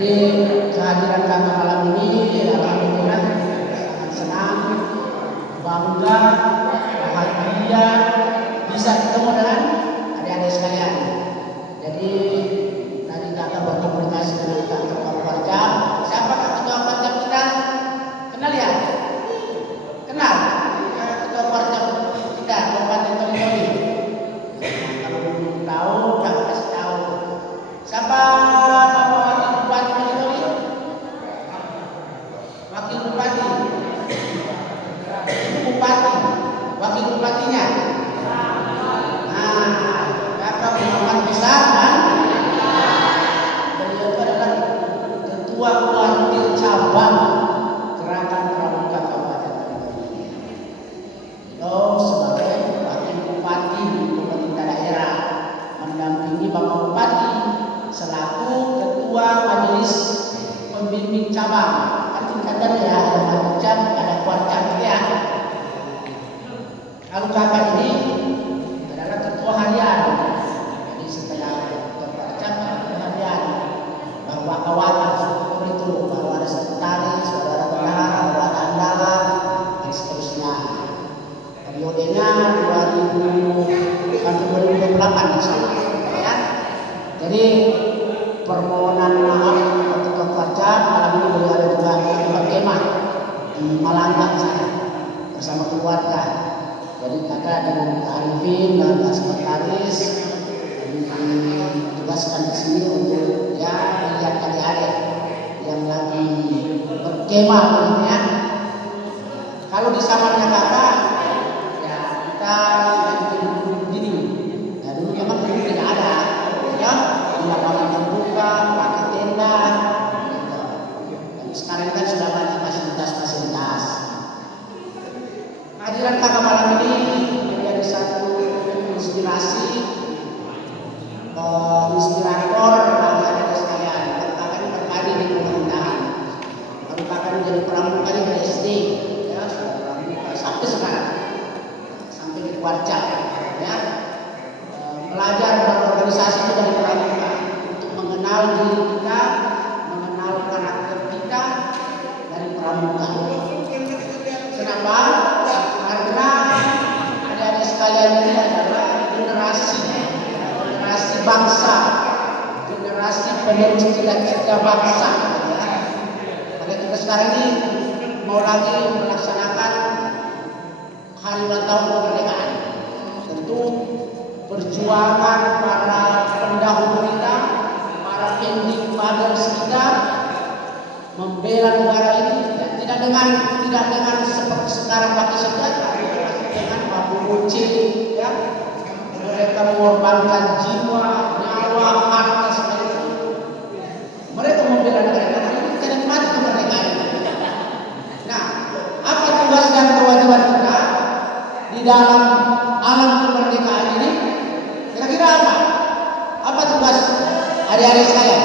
Jadi kehadiran kakak malam ini alhamdulillah sangat senang, bangga, bahagia bisa ketemu dengan adik-adik sekalian. Jadi tadi kakak berkomunikasi dengan Pak Ketua Parjab. Siapa Pak Ketua Parjab kita? Kenal ya? Kenal? Ketua Parjab kita Kabupaten Toli-Toli. Kalau belum tahu, kakak kasih tahu. Siapa Bapak Bupati Toli-Toli? Wakil Bupati. Bupati. Wakil Bupatinya. Kakak Muhammad besar kan? Beliau itu adalah ketua kuartir cabang Gerakan Pramuka Kabupaten Toli-Toli. Beliau sebagai wakil bupati pemerintah daerah mendampingi Bapak Bupati selaku ketua majelis pembimbing cabang. Kan tingkatannya ya, ada macam, ada kuartir ya. Kalau kakak ini adalah ketua harian. Jadi setelah ketua parcap ketua harian, bahwa kawanan seperti itu, bahwa ada sekretaris, bahwa ada bendahara, bahwa ada andalan dan seterusnya. Periodenya 2028 insyaallah ya. Jadi permohonan maaf ketua parcap malam ini beliau ada juga berkemah di Malanggang sana bersama keluarga. Jadi kakak dengan Pak Arifin dan Pak Sekretaris ditugaskan di sini untuk ya melihat adik-adik yang lagi berkemah ya. Kalau di zamannya kakak ya kita bikin begini. Ya dulu memang dulu tidak ada ya di lapangan terbuka pakai tenda. Dan sekarang kan sudah banyak fasilitas-fasilitas. Kehadiran kakak malam ini menjadi satu inspirasi, inspirator bagi adik sekalian. Kakak ini berkarir di pemerintahan. Kalau kakak ini jadi pramuka dari SD, ya sudah pramuka sampai sekarang, sampai di Parcap, ya. Belajar berorganisasi itu dari pramuka untuk mengenal diri kita, mengenal karakter kita dari pramuka. Kenapa? Karena adik-adik sekalian ini adalah generasi bangsa, generasi penerus cita-cita bangsa. Maka kita sekarang ini mau lagi melaksanakan hari ulang tahun kemerdekaan. Tentu perjuangan para pendahulu kita, para founding fathers kita membela negara ini tidak dengan seperti sekarang pakai senjata, dengan babu runcing ya. Mereka mengorbankan jiwa, nyawa, harta sekalipun. Mereka membela negara ini karena mati kemerdekaan. Nah, apa tugas dan kewajiban kita di dalam alam kemerdekaan ini? Kira-kira apa? Apa tugas adik-adik saya?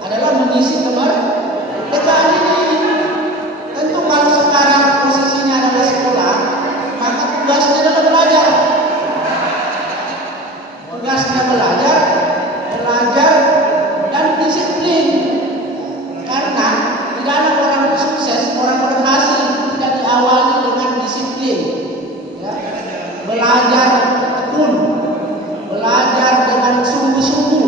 Adalah mengisi kemerdekaan ini. Tentu kalau sekarang posisinya adalah sekolah, maka tugasnya adalah belajar. Tugasnya belajar dan disiplin. Karena tidak ada orang sukses, orang berhasil tidak diawali dengan disiplin. Ya. Belajar tekun, belajar dengan sungguh-sungguh.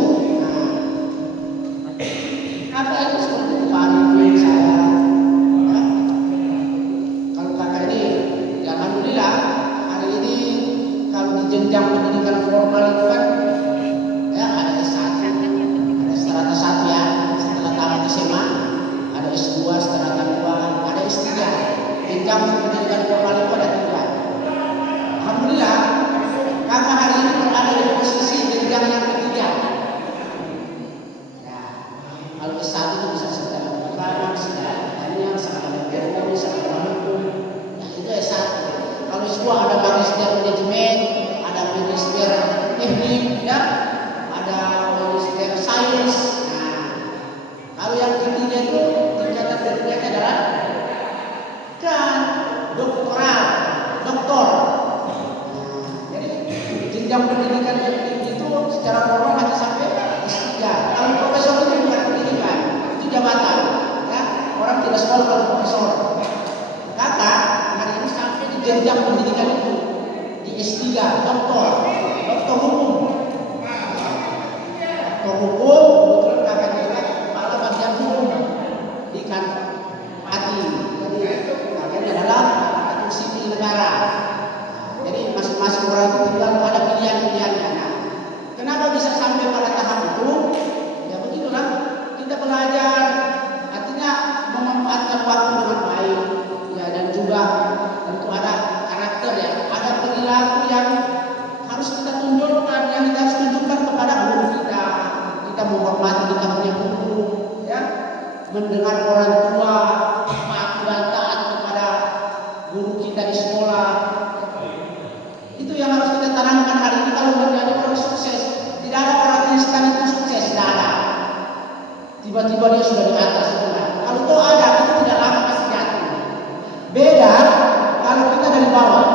Nah, apa itu seperti Pak Arifin saya? Jenjang pendidikan formal itu kan ya ada S1, ada strata 1 ya, setelah tamat SMA, ada S2, strata 2, ada S3. Jenjang pendidikan formal itu ada 3. Alhamdulillah, kakak hari ini berada di posisi jenjang yang ketiga. Ya, kalau S1 itu bisa secara perikanan, secara pertanian, secara ekonomi, secara hukum. Nah itu S1. Kalau S2 ada magister manajemen, magister teknik, ya, ada magister sains. Nah, kalau yang ketiga itu tingkatan berikutnya adalah kan doktoral, doktor. Nah, jadi jenjang pendidikan yang tinggi itu secara formal masih sampai S3. Kalau profesor itu bukan pendidikan. rektor hukum, kebetulan kakak juga kepala bagian hukum di kantor Pati. Jadi kakaknya adalah aparatur sipil negara. Jadi masing-masing orang itu tinggal ada pilihan-pilihannya. Nah, kenapa bisa sampai pada tahap itu? Ya begitulah, kita belajar, artinya memanfaatkan waktu dengan baik, ya, dan juga tentu ada karakter, ya, ada perilaku yang harus kita tunjukkan, yang kita harus tunjukkan kepada guru kita. Kita menghormati, kita punya guru, ya, mendengar orang tua, patuh dan taat kepada guru kita di sekolah. Itu yang harus kita tanamkan hari ini kalau menjadi orang sukses. Tidak ada orang instan itu sukses, tidak ada. Tiba-tiba dia sudah di atas itu kan. Kalau itu ada, itu tidak lama pasti jatuh. Beda kalau kita dari bawah.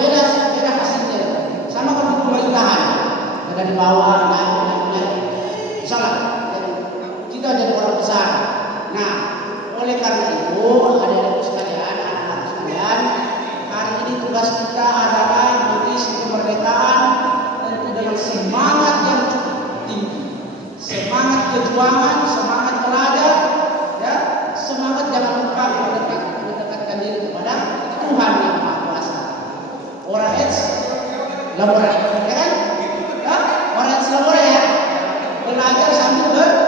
Beda hasilnya. Sama kalau di pemerintahan, dari bawah naik. Misalnya, kita jadi orang besar. Nah, oleh karena itu, adik-adikku sekalian, anak-anak sekalian, hari ini tugas kita adalah mengisi kemerdekaan tentu dengan semangat yang cukup tinggi, semangat kejuangan, semangat belajar, ya, semangat jangan lupa mendekatkan diri kepada Tuhan yang Maha Kuasa. Orang es labora, ya kan? Ya, orang es labora, ya, belajar sambil berdoa.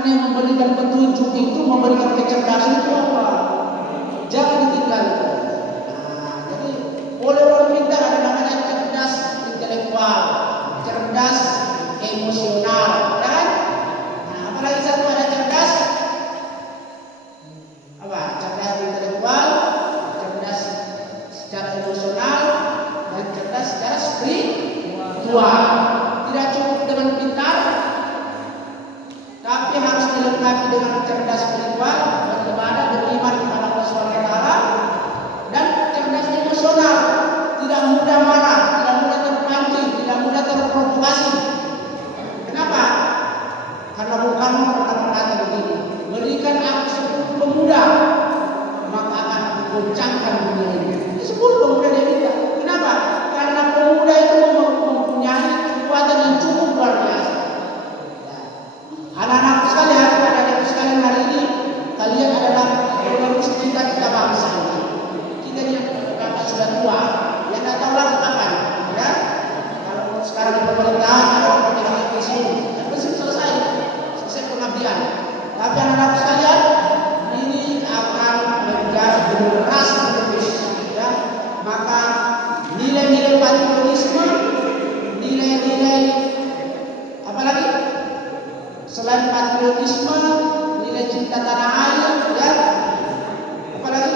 Yang memberikan petunjuk itu, memberikan kecerdasan itu apa? Jangan ditinggalkan. Nah, jadi oleh orang pintar ada namanya cerdas intelektual, cerdas emosional, kan? Nah, apalagi satu ada cerdas apa? Cerdas intelektual, cerdas secara emosional, dan cerdas secara spiritual. Tidak cukup dengan pintar, tapi harus dilengkapi dengan cerdas spiritual, beribadah, beriman kepada Allah SWT, dan cerdas emosional, tidak mudah marah, tidak mudah terpancing, tidak mudah terprovokasi. Kenapa? Karena bukan pernah berkata begini, berikan aku 10 pemuda, maka akan aku goncangkan dunia ini. 10 pemuda dia minta. Kenapa? Karena pemuda itu mempunyai kekuatan yang cukup luar biasa. Anak-anak sekalian, adik-adik sekalian, hari ini kalian adalah penerus kita bangsa ini. Kita yang kakak sudah tua, yang tidak tahu lagi kapan, ya. Kalau sekarang di pemerintahan, kalau tidak di sini, mesti selesai pengabdian. Tapi anak-anak sekalian, ini akan menjadi generasi penerus, ya. Maka nilai-nilai patriotisme, nilai-nilai apa lagi? Selain patriotisme, nilai cinta tanah air, ya, apalagi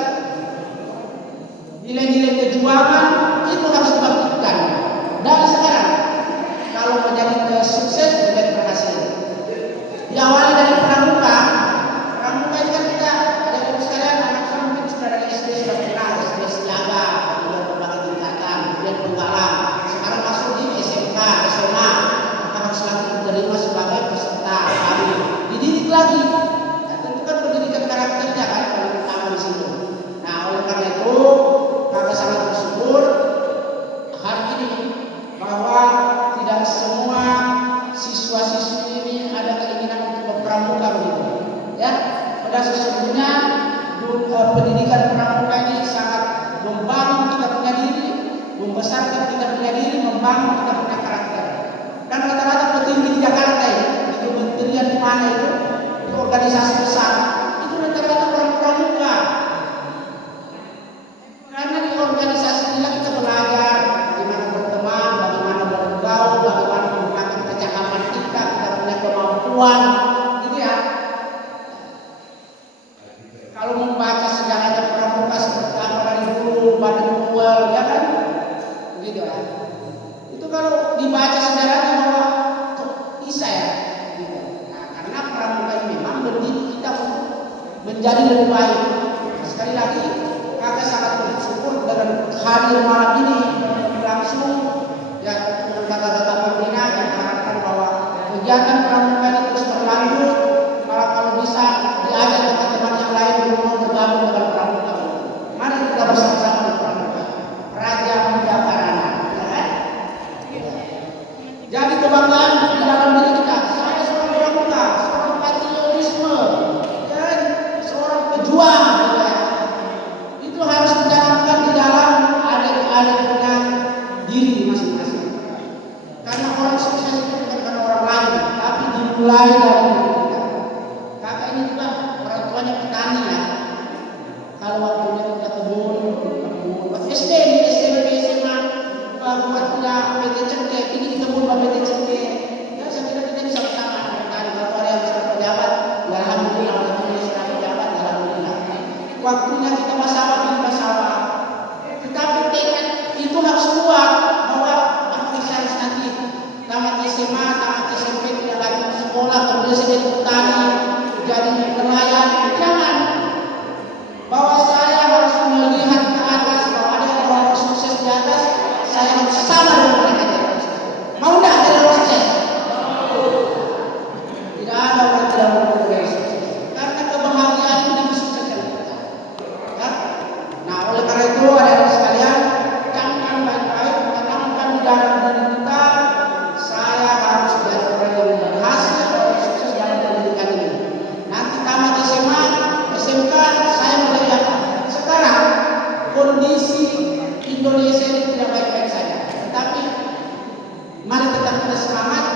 nilai-nilai kejuangan itu harus dibangkitkan dari sekarang. Kalau menjadi sukses, menjadi berhasil, diawali dari pramuka. Pramuka itu kan kita ada yang sekalian, anak saya mungkin sudah dari SD sudah kenal, SD Siaga, kemudian berbagai tingkatan, kemudian penggalang. Sekarang masuk di SMK, SMA, maka harus lagi diterima sebagai peserta kami, dididik lagi. Nah, tentu kan pendidikan karakternya kan paling utama di situ. Nah, oleh karena itu kakak sangat bersyukur hari ini bahwa tidak semua siswa-siswi ini ada keinginan untuk berpramuka begitu, ya. Pada sesungguhnya pendidikan pramuka ini sangat membangun kita punya diri, membesarkan kita punya diri, membangun kita punya karakter. Dan rata-rata petinggi di Jakarta ini, di kementerian di mana itu, di organisasi besar, itu rata-rata orang pramuka. Karena di organisasi inilah kita belajar bagaimana berteman, bagaimana bergaul, bagaimana menggunakan kecakapan kita punya kemampuan, gitu ya. Kalau membaca sejarahnya pramuka seperti apa dari dulu, Baden Powell, ya kan, begitu ya. Itu kalau dibaca sejarahnya bahwa bisa ya, gitu. Nah, karena pramuka ini memang mendidik kita untuk menjadi lebih baik. Nah, sekali lagi, kakak sangat bersyukur dengan hadir malam ini langsung, ya, dengan kata-kata pembina yang mengharapkan bahwa kegiatan pramuka ini terus berlanjut. Kalau bisa diajak teman-teman yang lain untuk mau bergabung dengan pramuka. Mari kita bersama-sama di pramuka. Raja Muda Karana, ya kan? Jadi kebanggaan di dalam diri kita. Saya seorang pramuka, seorang patriotisme, dan seorang pejuang. Ya. Itu harus ditanamkan di dalam adik-adik dengan diri masing-masing. Karena orang sukses itu bukan karena orang lain, tapi dimulai dari diri kita. Kakak ini juga orang tuanya petani ya. Kalau waktunya kita kebun, SD, SMP, SMA, buatnya PT Cengke, ini di kebun PT Cengke. Ya saya kira kita bisa bersama petani. Kalau ada yang sudah pejabat, ya alhamdulillah. Kalau yang sudah pejabat, ya alhamdulillah. Waktunya kita masalah di masalah. Tetapi tekad itu harus kuat bahwa apa saya harus nanti tamat SMA, tamat SMP tidak lagi sekolah, kemudian saya jadi petani, jadi nelayan. Jangan. Bahwa saya harus melihat ke atas, bahwa ada orang sukses di atas, saya harus sama dengan mereka di atas. Mau tidak ada orang sukses? Tidak ada orang tidak mau menjadi sukses. Karena kebahagiaan itu disukseskan kita. Ya? Nah, oleh karena itu ada sekalian, camkan baik-baik, tanamkan di dalam diri kita. Saya harus jadi orang yang berhasil, orang sukses dalam pendidikan ini. Nanti tamat SMA, SMK, saya menjadi apa? Sekarang kondisi Indonesia ini tidak baik-baik saja. Tetapi mari tetap kita semangat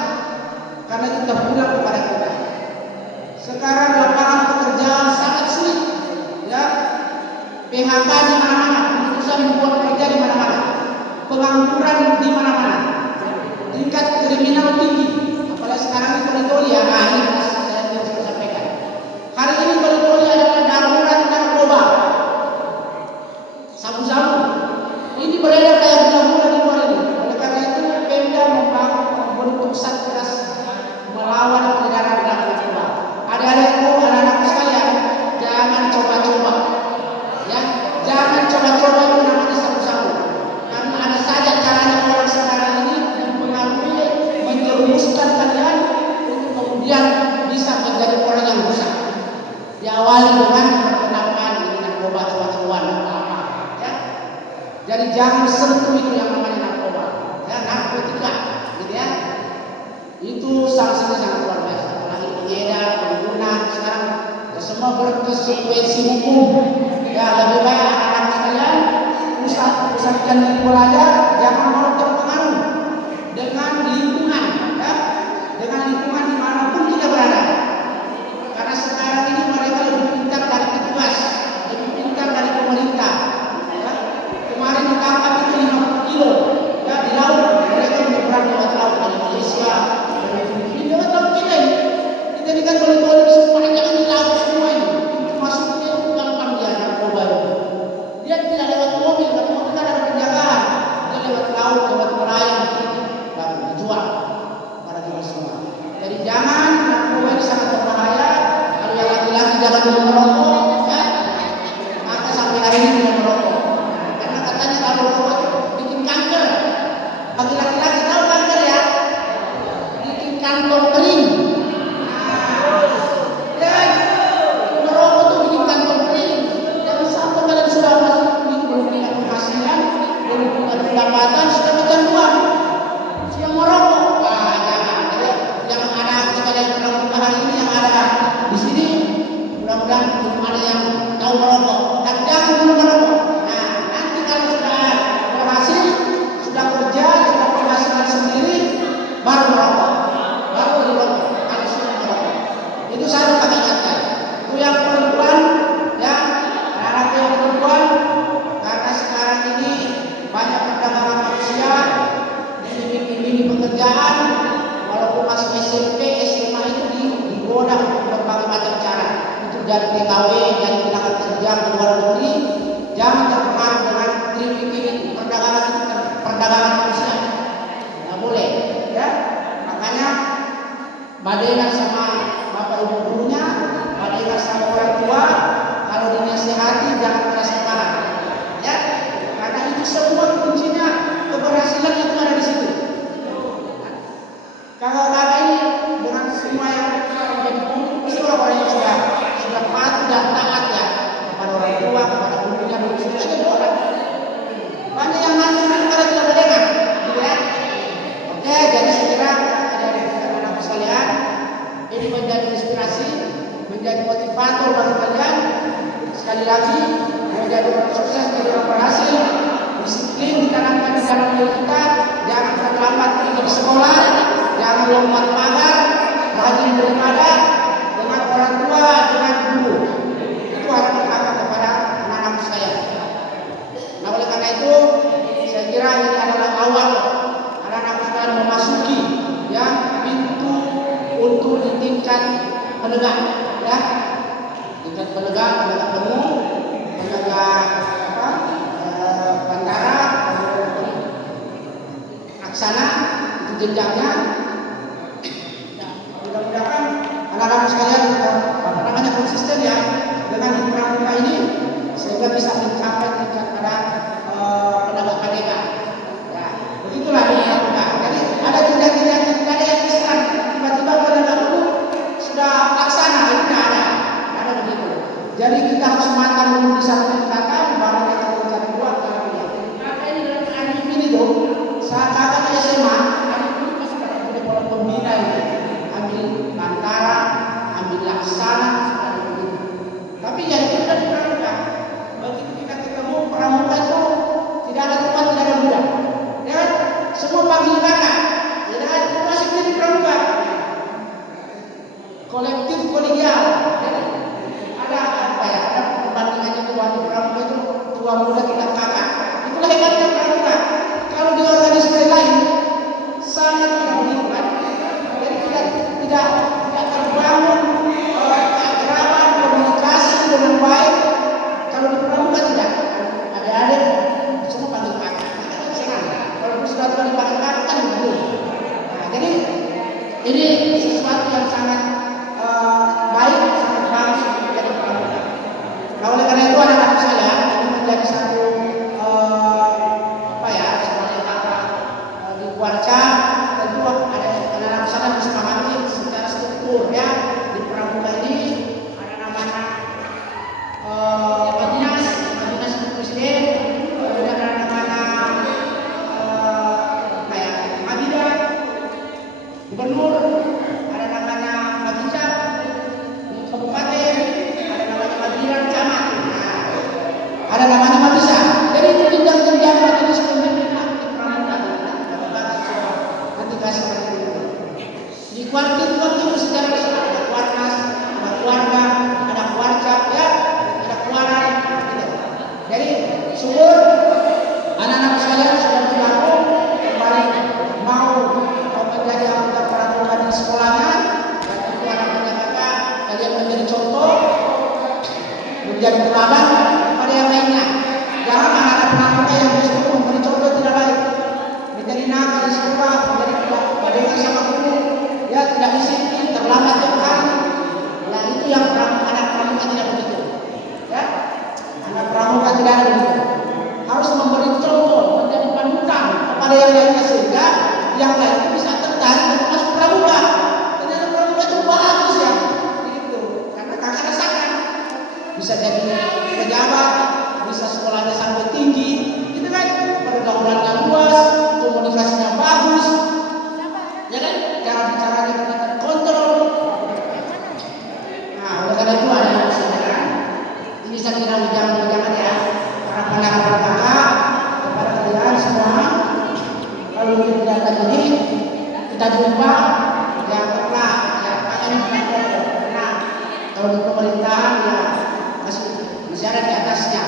karena kita pulang kepada kita. Sekarang lapangan pekerjaan sangat sulit, ya. PHK di mana-mana, pemutusan membuat kerja di mana-mana, pengangguran di mana-mana, tingkat kriminal tinggi. Apalagi sekarang ini toli-toli ya. Nah, ini saya bisa sampaikan. Hari ini toli-toli adalah darurat narkoba, sabu-sabu. Ini beredar kayak gula-gula di luar ini. Oleh karena itu Pemda membentuk satgas melawan peredaran narkoba. Adik-adikku, anak-anakku sekalian, jangan coba-coba. Ya, jangan coba-coba itu namanya sabu-sabu. Karena ada saja caranya orang sekarang ini mempengaruhi, menjerumuskan kalian untuk kemudian bisa menjadi orang yang rusak. Diawali dengan perkenalan dengan narkoba coba-cobaan apa, ya. Jadi jangan sentuh itu yang namanya narkoba, ya, narkotika, gitu ya. Itu sanksinya sangat luar biasa. Apalagi pengedar, pengguna sekarang ya, semua berkonsekuensi hukum. Ya, lebih baik anak-anak sekalian pusatkan diri belajar, jangan mau terpengaruh dengan lingkungan, ya, dengan lingkungan dimanapun kita berada. Karena sekarang ini mereka lebih pintar dari petugas, lebih pintar dari pemerintah. Ya. Kemarin ditangkap itu 50 kilo, ya, di laut. Mereka menyeberang lewat laut dari Malaysia, dari Filipina, lewat laut kita ini. Kita ini kan toli-toli di semuanya ini laut semua ini. Masuknya itu gampang dia narkoba itu. Dia tidak lewat mobil, karena mobil kan ada penjagaan. Dia lewat laut, lewat nelayan, baru dijual pada kita semua. Jadi jangan, narkoba ini sangat berbahaya. Kalau yang laki-laki jangan dulu merokok, ya. Maka sampai hari ini tidak merokok. Karena katanya kalau merokok itu bikin kanker. Bagi laki-laki tahu kanker ya? Bikin kantong kering. Dan merokok itu bikin kantong kering. Jangan sampai kalian sudah masuk itu belum punya penghasilan, belum punya pendapatan, sudah kecanduan. Siang merokok, jangan. Yang ada sekalian pramuka hari ini yang ada di sini, mudah-mudahan belum ada yang tahu merokok. Dan jangan dulu merokok. Nah, nanti kalau sudah berhasil, sudah kerja, sudah penghasilan sendiri, baru merokok, baru dirokok. Kalau sudah merokok, itu saya pakai kata. Itu yang perempuan, ya, anak yang perempuan, karena sekarang ini banyak perdagangan manusia, ini pekerjaan, walaupun masih SMP, SMA itu digoda berbagai macam cara. Itu jadi TKW, jadi tenaga kerja di luar negeri. Jangan terpengaruh dengan trafficking, perdagangan manusia. Nggak boleh, ya. Makanya badengan sama bapak ibu gurunya, badengan sama orang tua. Kalau dinasihati jangan keras kepala, ya. Karena itu semua kuncinya keberhasilan itu ada di situ. Kalau kakak ini ini menjadi inspirasi, menjadi motivator bagi kalian. Sekali lagi, menjadi orang sukses, menjadi orang berhasil. Disiplin ditanamkan di dalam diri kita. Jangan terlambat pergi ke sekolah, jangan lompat magar, rajin beribadah dengan orang tua, dengan guru. Itu harapan kakak kepada anak-anak saya. Nah, oleh karena itu, saya kira ini adalah awal anak-anak sekalian memasuki ya pintu untuk di tingkat penegak, ya tingkat penegak umum, penegak bantara, laksana, itu jenjangnya. Mudah-mudahan anak-anak sekalian konsisten ya dengan pramuka ini sehingga bisa mencapai tingkat pada penegak penegak. Ya, begitulah ini pramuka. Jadi ada jenjang-jenjang, tidak ada yang instan. Tiba-tiba penegak umum sudah laksana, itu tidak ada begitu. Jadi kita harus matang dulu di satu tingkatan, baru kita tingkat dua, ketiga. Maka ini dalam adik ini dong, saat kakak di SMA, adik ini pasti kakak punya pola pembina itu, ambil bantara, ambil laksana, tapi yang itu kan pramuka. Begitu kita ketemu pramuka itu tidak ada tempat, tidak ada budak. Ya, semua panggil kakak. Ya, itu masih jadi pramuka. Kolektif kolegial. Jadi ada apa ya? Ada perbandingannya tua di pramuka itu tua muda kita kakak. Itulah hebatnya pramuka. Kalau di organisasi lain sangat tidak begitu kan. Jadi tidak terbangun keakraban, komunikasi dengan baik. Kalau di pramuka tidak. Adik-adik semua panggil kakak. Senang. Kalau sudah dipanggil kakak kan begitu. Nah, jadi ini sesuatu yang sangat baik, sangat bagus menjadi pramuka. Nah, oleh karena itu anak-anak saya ini menjadi satu sebagai kakak di Kuarca, tentu ada anak-anak saya harus memahami secara struktur ya di pramuka ini ada namanya Dinas Presiden, kemudian ada namanya Mabida, Gubernur, ada namanya Mabija di kabupaten, ada namanya Mabida camat, ada namanya Mabisa. Jadi itu jenjang-jenjang majelis pembinaan di pramuka. Nanti kasih seperti itu. Di kuartit itu secara nasional ada kuarnas, ada keluarga, ada kuarca, ya, ada keluaran. Gitu. Jadi syukur anak-anak sekalian sudah bergabung kembali mau menjadi anggota pramuka di sekolahnya. Dan tentu anak-anak kakak kalian menjadi contoh, menjadi teladan pada yang lainnya. Jangan anak-anak pramuka yang justru memberi contoh tidak baik, menjadi nakal di sekolah, menjadi tidak sama guru, ya tidak disiplin, terlambat tiap hari. Nah itu yang anak pramuka tidak begitu. Ya, anak pramuka tidak ada begitu. Harus memberi contoh, menjadi panutan kepada yang lainnya sehingga yang lain itu bisa tertarik untuk masuk pramuka. Ternyata pramuka itu bagus ya, gitu. Karena kakak rasakan bisa jadi pejabat, bisa sekolahnya sampai tinggi, gitu kan? Pergaulannya luas, komunikasinya bagus, ya kan? Cara bicaranya kita terkontrol. Nah, oleh karena itu ada yang saudara, ini saya kira jangan ya, para pendengar kakak kepada kalian semua. Kalau kita ini kita jumpa yang pernah, yang pernah kalau di pemerintahan ya masih ada di atasnya.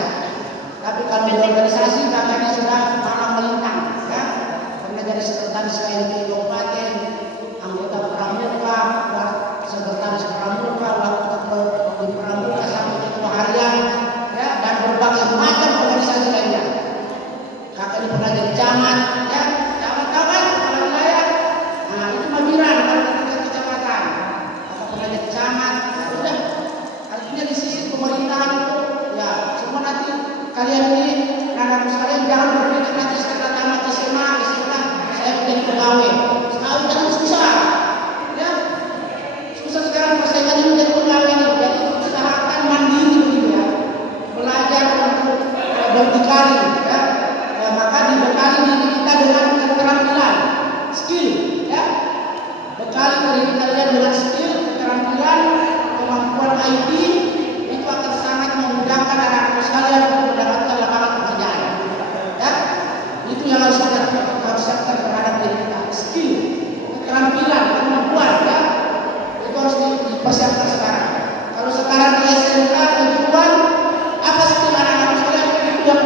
Tapi kalau di organisasi kakaknya sudah malang melintang, ya. Pernah jadi sekretaris KLB Kabupaten, anggota pramuka, sekretaris pramuka, waktu di pramuka sampai ketua harian, ya, dan berbagai macam organisasi lainnya. Kakak ini pernah jadi camat, ya, camat-camat kepala wilayah. Nah itu mabiran kalau tingkat kecamatan. Kakak pernah jadi camat, ya udah. Artinya di sisi pemerintahan itu, ya semua nanti kalian ini anak-anak sekalian jangan berpikir nanti setelah tamat SMA saya menjadi pegawai. Sekarang jangan susah, ya susah sekarang persaingannya menjadi pegawai ini. Jadi usahakan mandiri begitu ya, belajar untuk berdikari, ya. Maka dibekali diri kita dengan keterampilan, skill, ya. Bekali diri kalian dengan skill, keterampilan. dipersiapkan sekarang. Kalau sekarang di SMK kejuruan apa sih anak-anak sekalian itu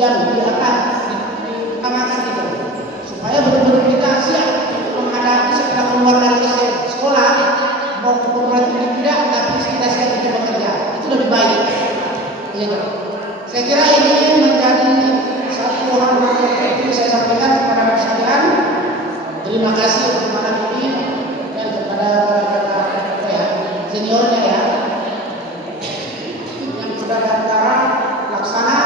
yang diutamakan itu supaya betul-betul kita siap untuk menghadapi setelah keluar dari sekolah mau perguruan tinggi tidak, tapi kita siap untuk bekerja itu lebih baik. Gitu. Saya kira ini menjadi satu hal yang penting saya sampaikan kepada anak sekalian. Terima kasih untuk malam ini dan kepada seniornya ya yang sudah datang laksana.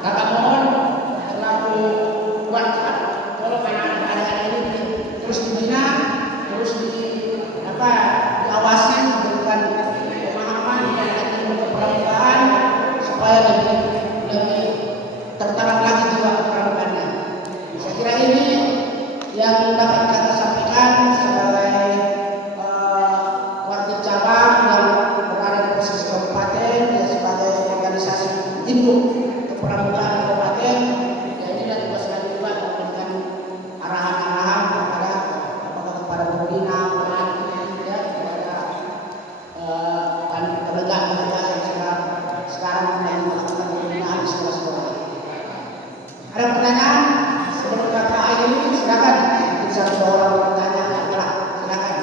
Kakak mohon terlalu kuat kalau anak-anak ini terus dibina, terus diawasi dengan pemahaman dan ilmu kepramukaan supaya lebih tertanam lagi jiwa kepramukaannya. Saya kira ini yang dapat kita sampaikan sebagai wakil cabang yang berada di posisi kabupaten ya, sebagai organisasi induk kepramukaan kabupaten. Ya ini dan tugas kami juga memberikan arahan-arahan kepada pembina, pelatih, ya, kepada penegak-penegak yang sekarang melakukan pembinaan di sekolah-sekolah. Ada pertanyaan sebelum Kakak Ayu? Silakan. Mungkin satu orang bertanya, silakan.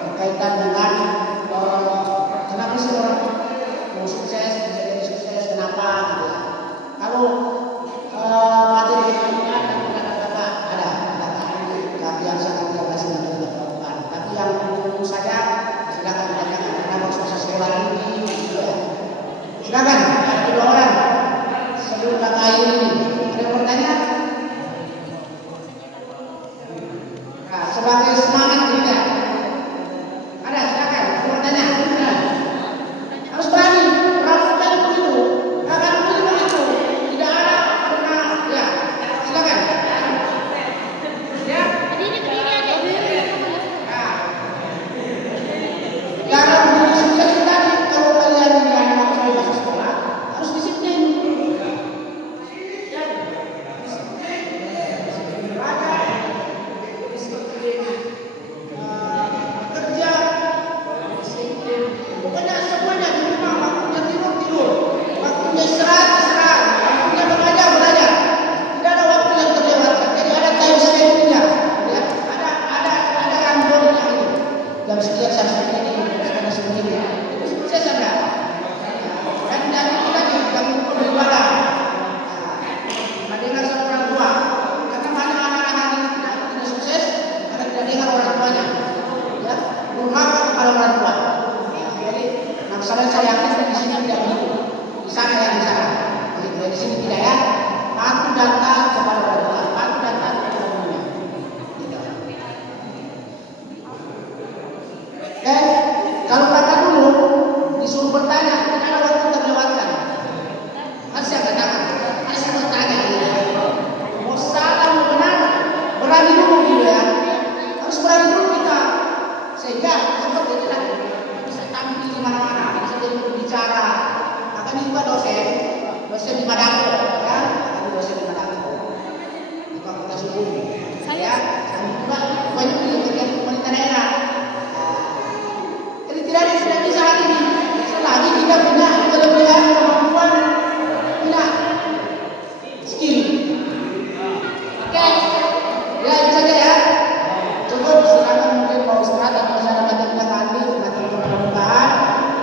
Berkaitan dengan kenapa sih orang mau sukses, bisa jadi sukses, kenapa gitu ya. Kalau materi pembinaan dan pendapat ada tapi yang sangat terbatas dan terbuka. Tapi yang umum saja silakan ditanyakan kenapa sukses sekolah ini gitu ya. Silakan, ada 2 orang sebelum Kakak Ayu ini. Ada pertanyaan? Nah, sebagai semangat tidak? Ada, silakan. Pertanyaan? Harus berani. Rafukan begitu. Akan begitu. Tidak ada pernah. Ya, silakan. Ya. Nah, cara menjadi sukses tadi kalau kalian ini anak masuk sekolah harus disiplin. Kalau kata dulu disuruh bertanya, tidak ada waktu terlewatkan. Harus saya katakan, harus saya bertanya. Mau salah mau benar, berani dulu gitu ya. Harus berani dulu kita, sehingga seperti itulah bisa tampil di mana-mana, bisa jadi berbicara. Akan juga dosen di Madako, ya, akan dosen di Madako. Di Fakultas Hukum, ya, kami juga banyak kegiatan pemerintah daerah. Tidak bisa hari ini selagi kita punya kelebihan, kemampuan, punya skill. Oke, ya itu saja ya. Cukup, silakan mungkin mau istirahat atau masyarakat yang kita kali nanti untuk pembukaan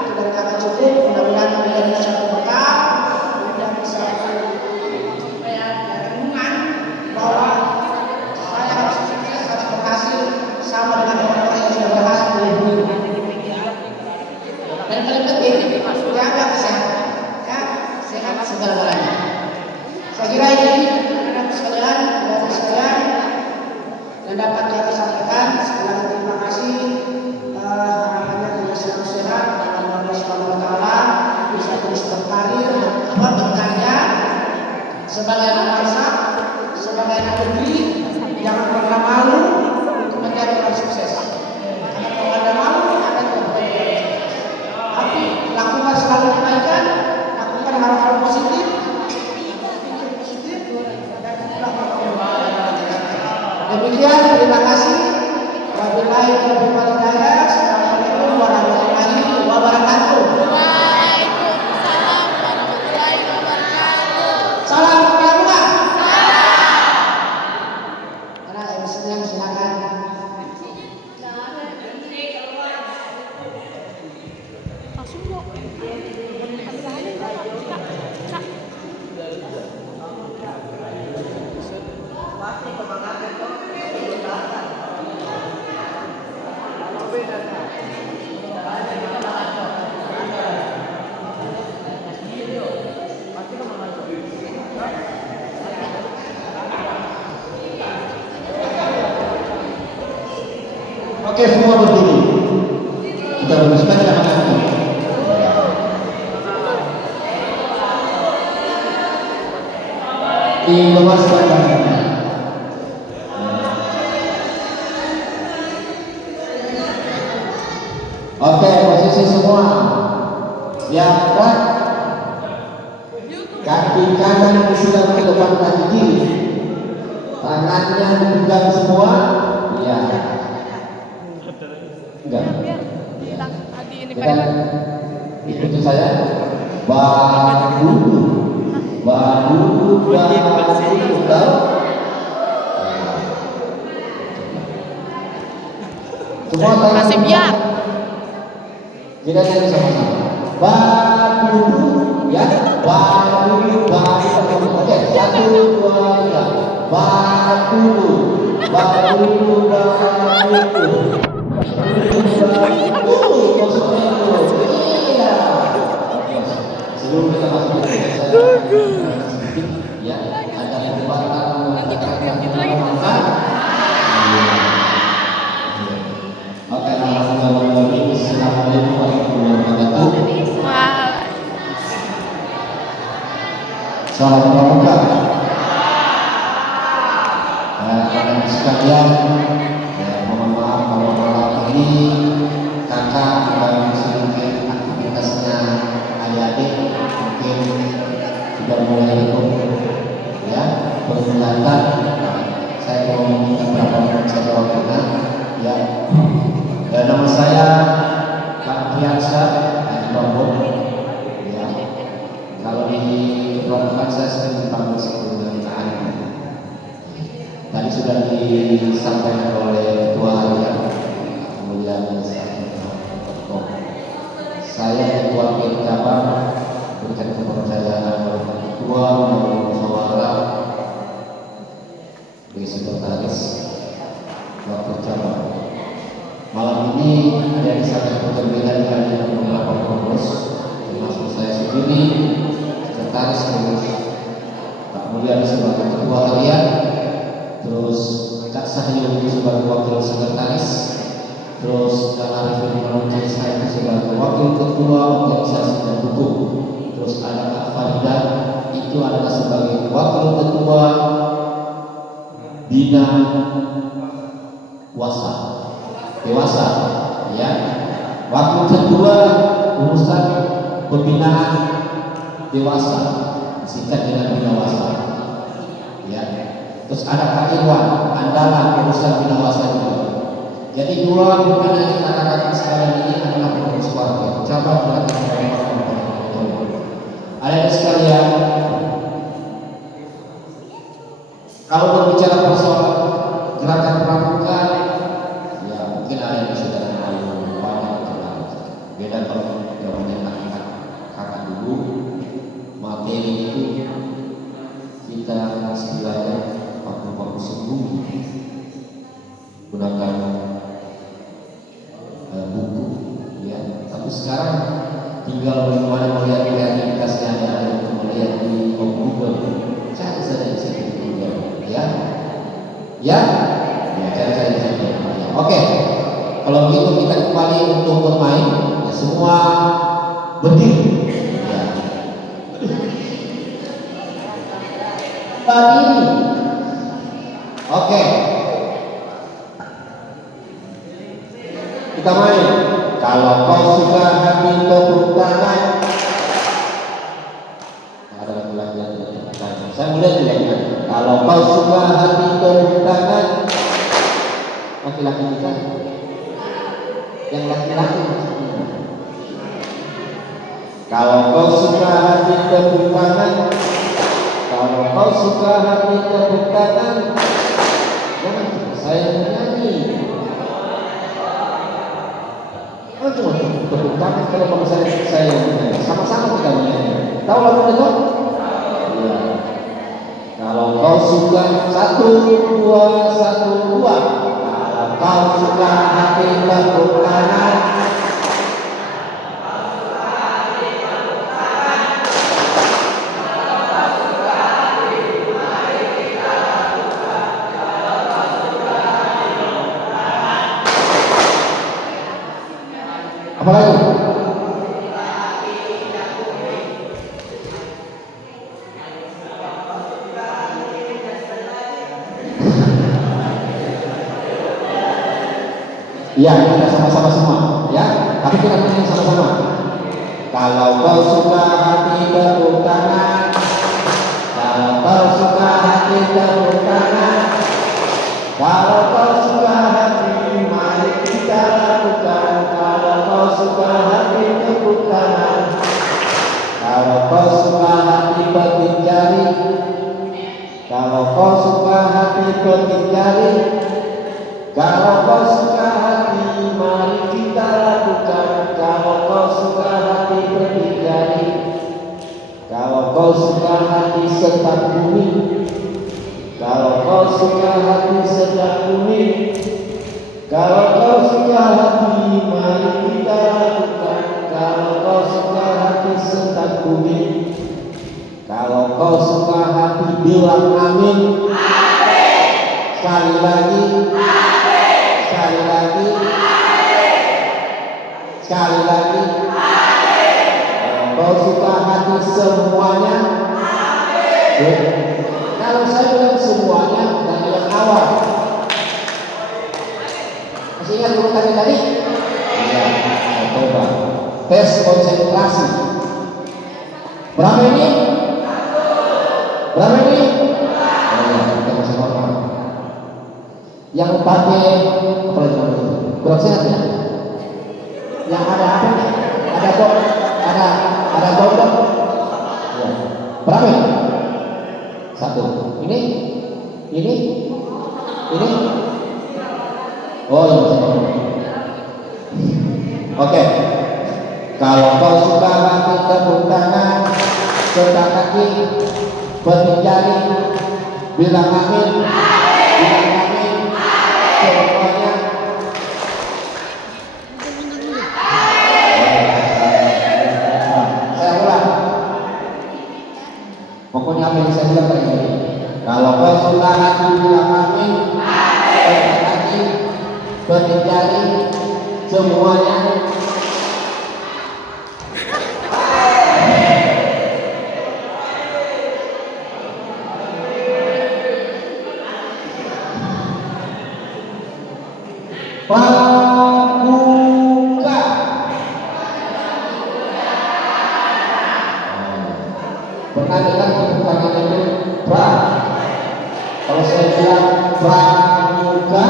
itu dari kakak cukup. Mudah-mudahan menjadi satu bekal, kemudian bisa renungan bahwa Oke, semua berdiri. Kita luruskan tangan kaki. Diluruskan tangan kaki. Oke, posisi semua. Siapkan. Kaki kanan sudah ke depan kaki kiri. Tangannya dipegang semua. Ya. Enggak. Kita ikuti saya. Badu, semua masih biar. Kita nyanyi sama-sama. Badu, ya. Badu. Oke, 1, 2, 3. Badu. Iya. Sebelum kita masuk ya, ada perdebatan Oke, assalamualaikum warahmatullahi wabarakatuh. Salam pramuka. Rekan sekalian, mohon maaf kalau malam ini kakak dan sedikit aktivitasnya adik mungkin sudah mulai ikut ya berkelihatan. Saya mau minta berapa menit saja waktunya ya. Dan nama saya Kak Fiansa Bambon ya. Kalau di kelompok saya sering dipanggil sebelumnya Kak Andi. Tadi sudah disampaikan oleh ketua harian, kemudian saya ketua cabang berikan kepercayaan oleh ketua musyawarah di sekretaris wakil cabang. Malam ini ada di sana berbeda dengan beberapa pengurus, termasuk saya sendiri, sekretaris pengurus, kemudian sebagai ketua harian. Terus Kak Sahyu sebagai wakil sekretaris, terus Kak Arifin Manuji saya sebagai wakil ketua organisasi dan hukum, terus ada Kak Farida itu adalah sebagai wakil ketua bina dewasa ya, wakil ketua urusan pembinaan dewasa disingkat dengan binawasa ya. Terus ada Kak Irwan, andalan urusan binawasa juga. Jadi dua pimpinan anak-anak sekalian ini adalah pengurus warga. Coba perhatikan ada sekalian. Kalau berbicara persoalan gerakan pramuka, ya mungkin ada yang sudah terlalu banyak kenal. Beda kalau jawabannya kakak dulu, materi itu kita istilahnya sembuh gunakan buku ya, tapi sekarang tinggal bagaimana melihat kreativitasnya ada untuk melihat di Google, cari saja di situ Google ya cari saja di situ. Oke, kalau begitu kita kembali untuk bermain ya, semua berdiri ya. Berdiri. Oke, kita main. Kalau kau suka hati tepuk tangan. Ada laki-laki yang tepuk tangan. Saya mulai juga. Kalau kau suka hati tepuk tangan. Laki-laki kita. Yang laki-laki. Kalau kau suka hati tepuk tangan. Kalau kau suka hati tepuk tangan. Saya menyanyi. Cuma tepuk tangan kalau saya menyanyi. Sama-sama kita menyanyi. Tahu lagu itu? Ya. Kalau kau suka 1, 2, 1, 2. Kalau kau suka hati tepuk tangan. Apa lagi? Iya, kita sama-sama semua, ya. Tapi kita nyanyi sama-sama. Kalau kau suka hati tepuk tangan. Kalau kau suka hati tepuk tangan. Kalau kau suka hati, mari kita lakukan. Kalau kau suka hati tepuk tangan. Kalau kau suka hati petik jari. Kalau kau suka hati petik jari. Kalau kau suka hati, mari kita lakukan. Kalau kau suka hati petik jari. Kalau kau suka hati setak bumi. Kalau kau suka hati setak bumi. Kalau kau suka hati, mari kita lakukan. Kalau kau suka hati setak bumi. Kalau kau suka hati, bilang amin. Sekali lagi. Sekali lagi. Sekali lagi. Kau suka hati semuanya. Kalau saya bilang semuanya, dan yang awal. Masih ingat urutannya tadi? Iya, coba. Tes konsentrasi. Berapa ini? Berapa ini? Oh iya, kita masih normal. Yang pakai apa itu? Kurang sehat ya? Yang ada apa nih? Ada kok? Ada gondok. Ya. Berapa ini? Satu. Ini? Ini? Oh iya. Oke. Kalau kau suka hati tepuk tangan, setak kaki, petik jari, bilang amin. Bilang amin. Semuanya. Saya ulang. Pokoknya apa yang saya bilang kayak gini. Kalau kau suka hati, bilang amin. Setak kaki, petik jari, semuanya. Pramuka. Pernah dengar pertanyaan itu pra? Kalau saya bilang pramuka,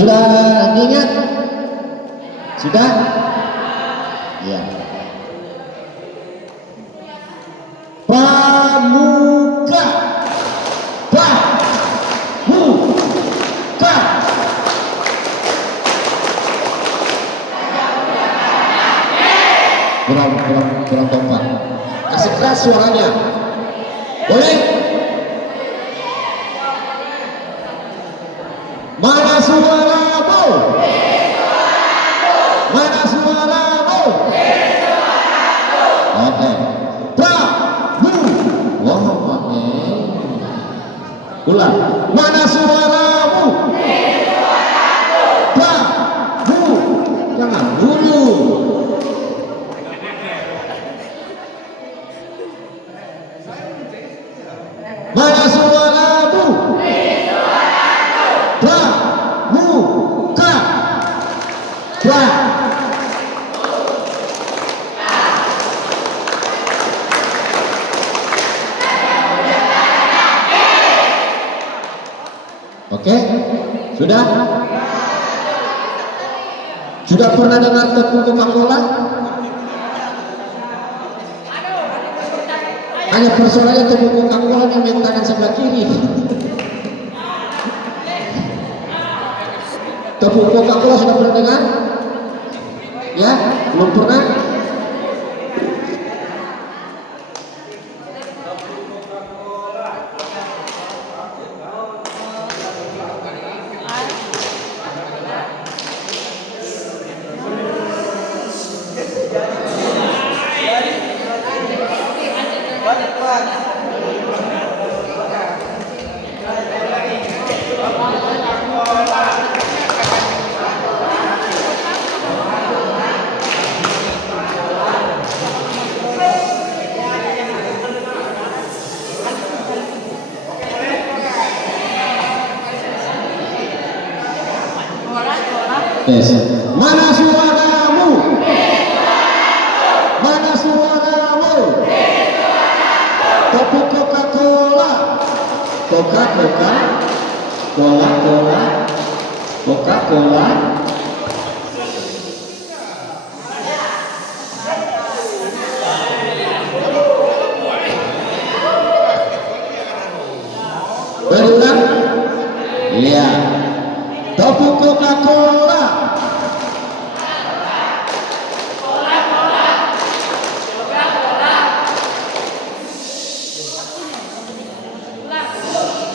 sudah diingat? Sudah? Ya. Pramuka. Pramuka. Kurang kompak. Kasih keras suaranya. Boleh? Mana suaramu? Mana suaramu? Oke. Pramu. Wah, pakai. Ulang. Mana suaramu? Pramu. Jangan dulu. Mana suaramu? Pramuka. Pramuka. Sudah pernah dengar tepung Coca-Cola? Hanya persoalannya tepung Coca-Cola yang main tangan sebelah kiri. Tepung Coca-Cola sudah pernah dengar? Ya, belum pernah? Yes. Mana suaramu? Mana suaramu? Tepuk Coca-Cola. Coca-Cola. Coca-Cola. Coca-Cola. Berulang? Iya. Tepuk Coca-Cola.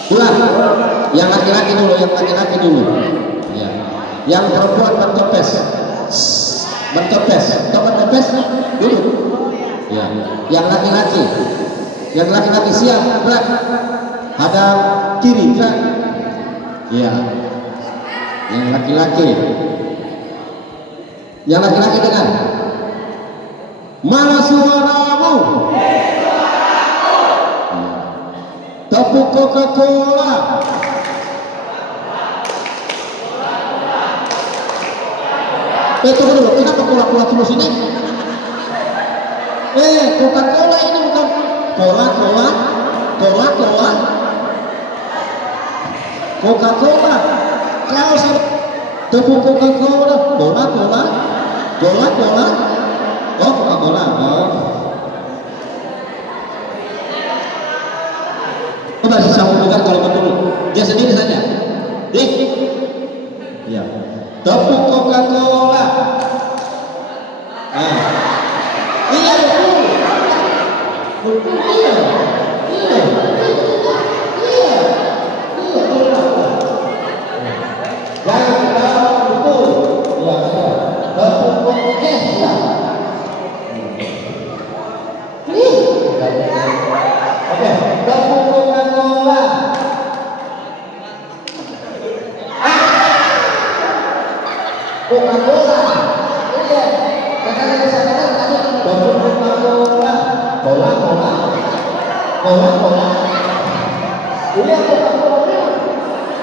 Ulang. Yang laki-laki dulu, yang laki-laki dulu. Ya. Yang perempuan bertopes. Bertopes. Tahu bertopes? Dulu. Ya. Yang laki-laki. Yang laki-laki siap, gerak. Hadap kiri, gerak. Ya. Yang laki-laki. Yang laki-laki dengar. Mana suaramu? Tepuk Coca-Cola. Tunggu dulu, kenapa cola-cola terus ini? Coca-Cola ini bukan cola-cola. Coca-Cola. Coca-Cola. Kau sudah tepuk Coca-Cola. Cola-Cola. Cola-Cola. Oh, Coca-Cola. Oh. Coba sih saya bukan kalau betul dia sendiri saja. Dik. Ya. Tepuk Coca-Cola. Ah. Iya betul. Betul iya. Iya. Iya. Iya betul. Jangan ketawa betul. Ya. Tepuk Coca-Cola. Oke. Tepuk Coca-Cola. Coca-Cola. Iya. Karena saya katakan tadi tepuk Coca-Cola. Cola-Cola. Cola-Cola. Iya Coca-Cola.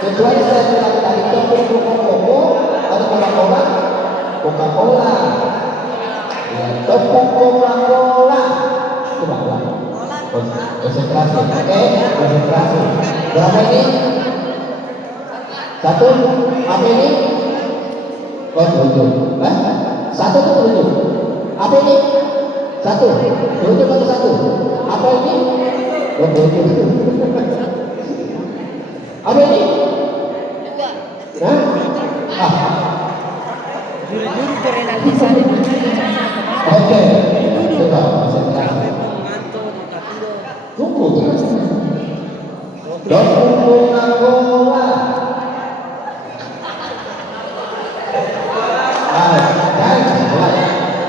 Kecuali saya bilang tadi tepuk Coca-Cola atau Coca-Cola. Coca-Cola. Tepuk Coca-Cola. Coba ulang. Konsentrasi, oke? Konsentrasi. Berapa ini? Satu. Apa ini? Oh, tujuh. Satu itu tujuh. Apa ini? Satu. Tujuh atau satu? Apa ini? Oh, tujuh. Apa ini? Hah? Juru-juru beranalisa di Oke. Coba konsentrasi. Tunggu. Tepuk Coca-Cola.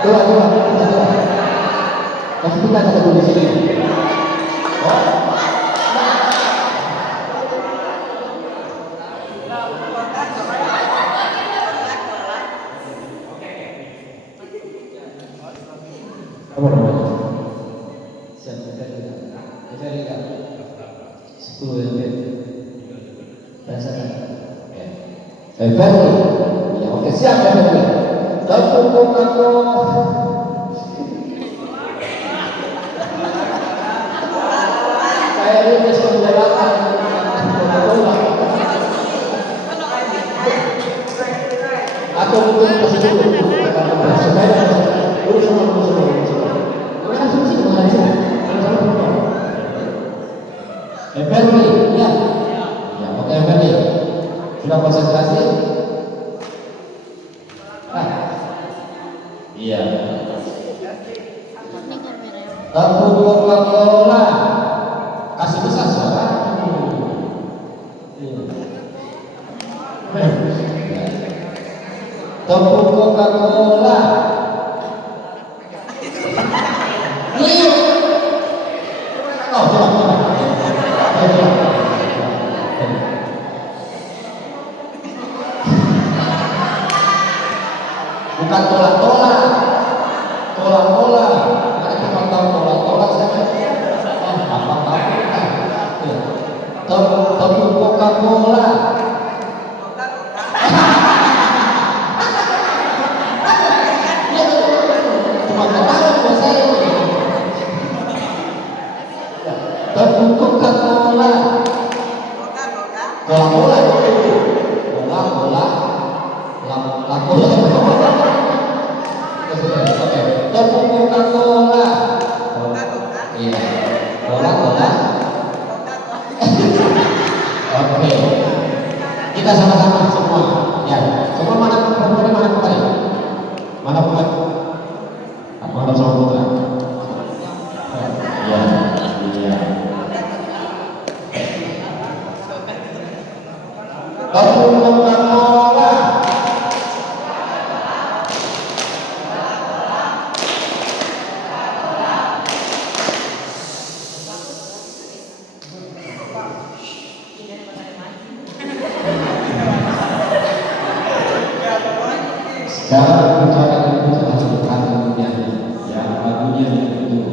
Dua. Kasih kita satu di sini. Apa namanya? Siapa kita? 10 yang rasakan. Ferry. Ya, oke siap ya Ferry. Tepuk Coca-Cola. Saya ini bisa menjelaskan Coca-Cola. Atau Everly, ya. Ya, oke Everly. Sudah konsentrasi? Ah. Iya. Tepung Coca-Cola. Kasih besar suara. Tepung Coca-Cola. Iya. Oh, coba. Bukan tolak-tolak. Tolak-tolak. Mereka cuma tahu tolak-tolak saja. Apa-apa. Tepung Coca-Cola. Cuma ketahuan buat saya. Tepung Coca-Cola. Coca-Cola itu. Coca-Cola. Coca-Cola. Oke. Tepung Coca-Cola. Iya. Coca-Cola. Oke. Kita sama-sama semua. Ya. Semua mana perempuan mana kembali? Mana kembali? Mana sama putra? Ya. Iya. Tepung Coca-Cola. Sekarang ucapan itu harus bertanggung jawab. Ya, lagunya itu.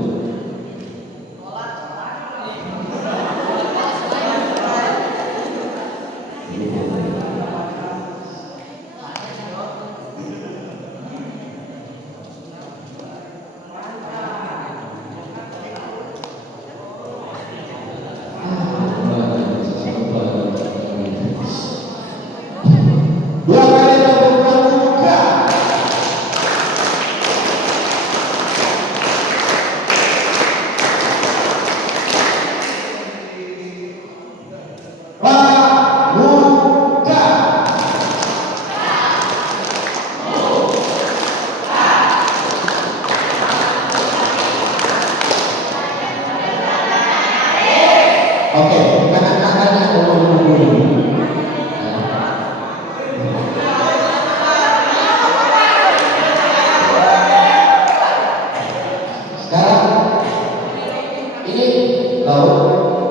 Dua kali tepuk pramuka. Pramuka. Oke, kanan-kanannya dulu. Sekarang ini laut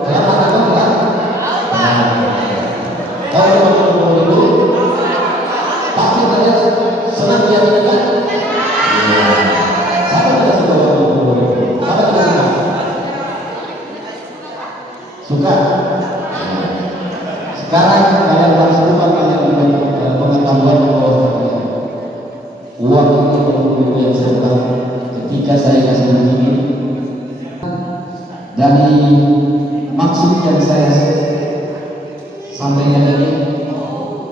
dalam mata enggak? Kalau dulu pasti kalian senang lihat ini kan? Siapa tidak suka dulu? Siapa tidak suka? Suka? Sekarang kalian harus lupa kalian pengetahuan bahwa uang itu yang serta ketika saya kasih begini dari maksud yang saya sampaikan tadi,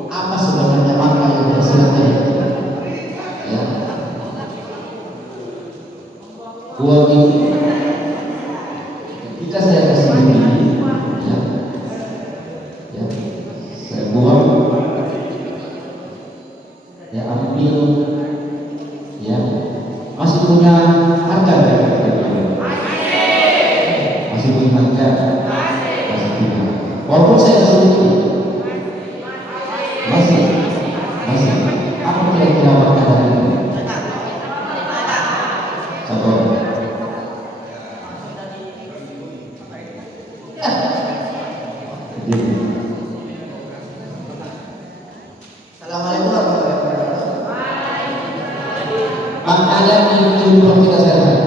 apa sebenarnya makna yang dihasilkan? Ya, uang ini ketika saya kasih begini, ya, saya buang, ya ambil, ya, masih punya harga ya? Masih punya harga? Masih punya. Walaupun saya kasih ini, masih. Apa kira-kira harga dari itu? Contoh. Assalamualaikum warahmatullahi wabarakatuh. Maknanya di tubuh kita sehat.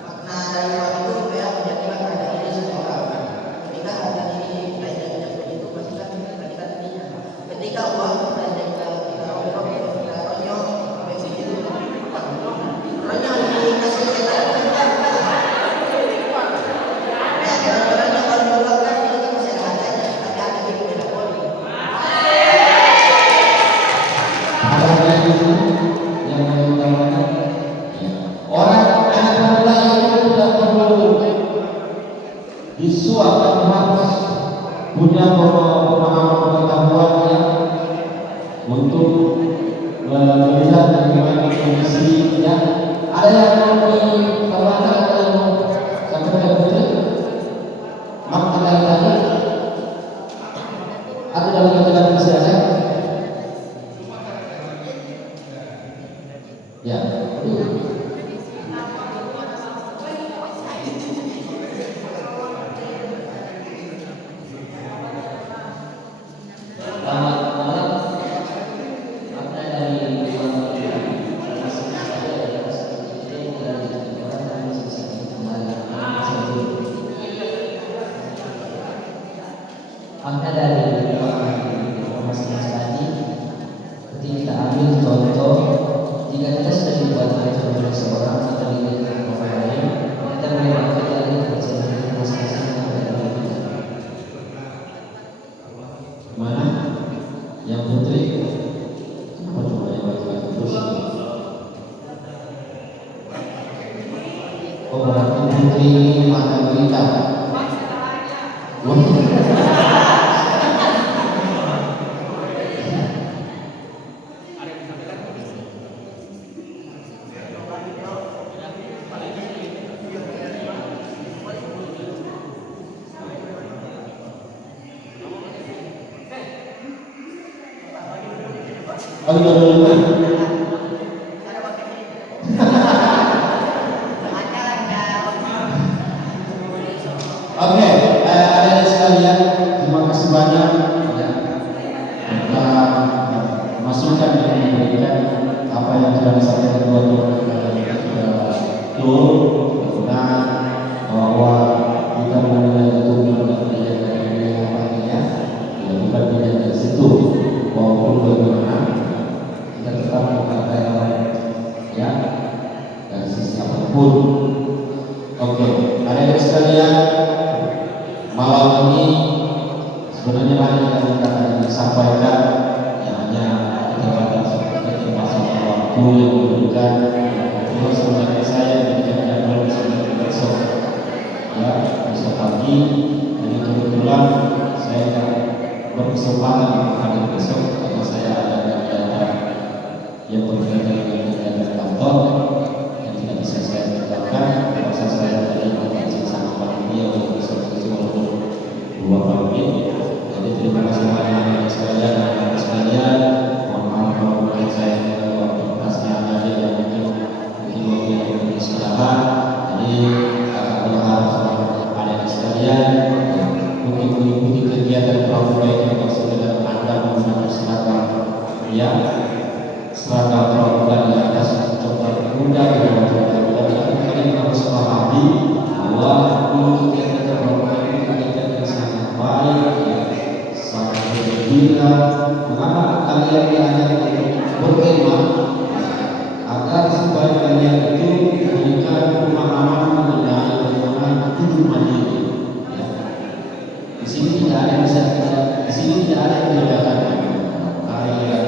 Makna dari uang itu supaya menyatukan harga diri seseorang. Ketika harga diri kita tidak menyebut itu pasti kan kita dirinya. Ketika uang kita ronyo bensin itu ronyo dikasih kita. Ya, ronyo kalau diulang kan itu kan masih ada harganya. Tapi harga diri tidak boleh. Ada saya di sini yang mengutamakan ya. Orang anak muda itu tidak perlu disuap dan harus punya pemahaman pengetahuan ya untuk melihat bagaimana kondisi ya. Ada yang mau ditambahkan, ada yang mau sampaikan betul? Makna tadi atau dalam keadaan kesehatan? Ya, maka dari informasi tadi, ketika kita ambil contoh, jika kita sudah dibuat oleh seorang atau dibuat orang lain, kita boleh melakukan dari perjalanan masing-masing dari kita. mana? Yang putri? Kenapa cuma yang laki-laki terus? Oh, berarti putri ini mata berita. Oke, ada sekalian, terima kasih banyak ya, atas masukan yang diberikan. Apa yang sudah disampaikan dua-dua kita sudah benar bahwa kita menilai itu dari apa ya, bukan dari situ maupun bagaimana kita tetap mengatakan ya dari sisi apapun. Oke, ada yang sekalian, malam ini sebenarnya banyak yang akan disampaikan, ya hanya kita terbatas waktu yang diberikan. Itu sebenarnya saya diberikan jadwal sampai besok, ya besok pagi. Jadi kebetulan saya akan berkesempatan hadir besok karena saya ada kegiatan yang berkaitan dengan kegiatan kantor yang tidak bisa saya tinggalkan. Masa saya tadi berjanji sama panitia untuk bisa walaupun 2 menit. Jadi terima kasih banyak sekalian dan sekalian. Mohon maaf kalau saya waktu pasnya ada yang mungkin waktu istirahat. Jadi berharap sama adik sekalian untuk mengikuti kegiatan pramuka itu bukan sekedar Anda menggunakan seragam ya seragam pramuka di atas contoh kuda tapi kalian harus memahami bahwa kegiatan pramuka itu kegiatan yang sangat baik ya, sangat bergembira. Mengapa kalian diajak untuk berkemah agar supaya kalian itu memberikan pemahaman mengenai bagaimana hidup mandiri ya. Di sini tidak ada yang bisa di sini tidak ada yang membedakan kaya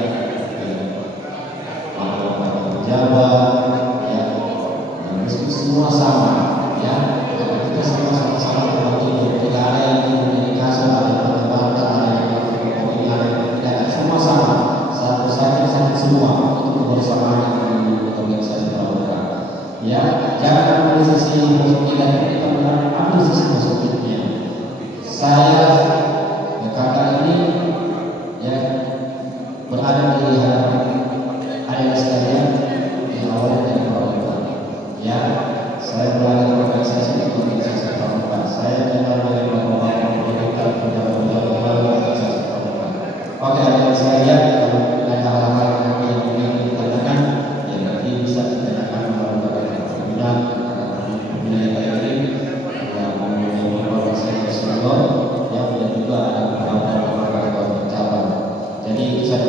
para pejabat ya, semua sama ya. Kita sama-sama membantu, tidak ada yang menjadi kasar, ada yang berbangga, ada yang tidak, semua sama, satu semua itu kebersamaan di organisasi pramuka ya. Jangan ambil sisi positifnya, kita ambil sisi positifnya. Saya kakak ini ya berada di hadapan ayah sekalian di awal dari pramuka ya. Saya berada di organisasi pramuka. Saya kenal dengan bapak-bapak pendidikan organisasi pramuka. Oke, adik sekalian, kalau ada hal-hal yang ingin ditanyakan, ya nanti bisa ditanyakan melalui pembinaan ini yang memiliki saya senior yang juga ada beberapa cabang. Jadi bisa